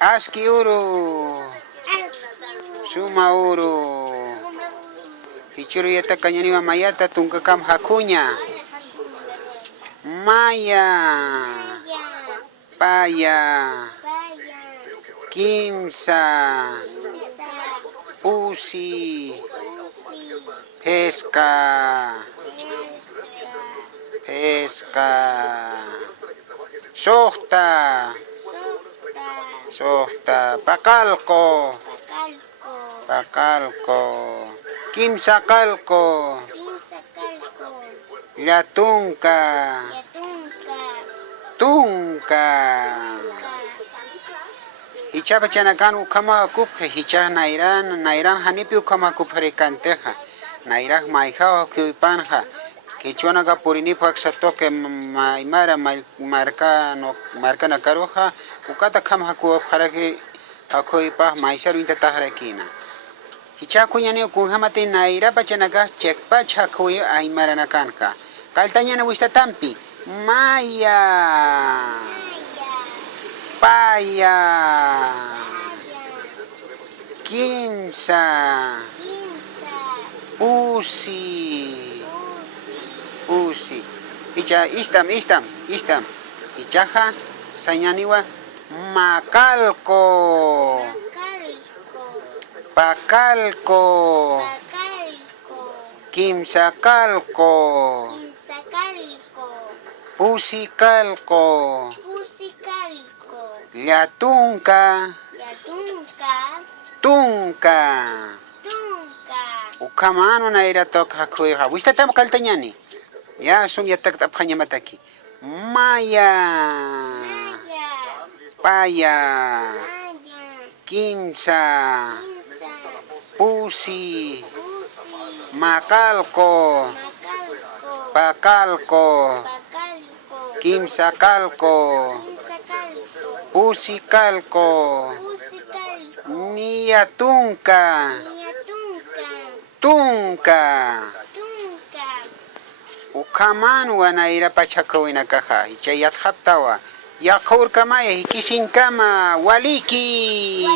Aski uru. Suma uru. Ichuru yata kañaniwa mayata tunkakam hakuña. Maya. Paya. Kimsa. Pusi. Pesca. Pesca. Sohta. Sohta. Pakalko. Pakalko. Kimsakalko. Yatunka. Tunka. Hichapa chanakan ukama kuphe hicha nairan hanipi ukama kupre kanteja. Nairaj maijao kuipanja. Kichuana purini paksato que maimara marca na caroja ukata kama haku haraki hakoi pa maisaru inta taharakina. Hicha kunyane kunhamate naira pachanaga chekpa chakoi aimara na kanka. Kaltanya na wista tampi. Maya. Paya. Kimsa. Usi. Usi. Icha istam. Ichaja sañaniwa Macalco. Pacalco. Quimsacalco. Pusicalco. Yatunca. Tunca. Ukamano na ira toka kuya. Wista tam kaltanyani. Ya sum yatak tapkhanya mataki. Maya. Paya. Kimsa. Pusi. Macalco. Pacalco. Kimsacalco. Pusicalco. Niatunca. Tunca. Ukamanu anaira pachakawina kaja. Ichayat haptawa. Yakur kamaya hikisin kama waliki.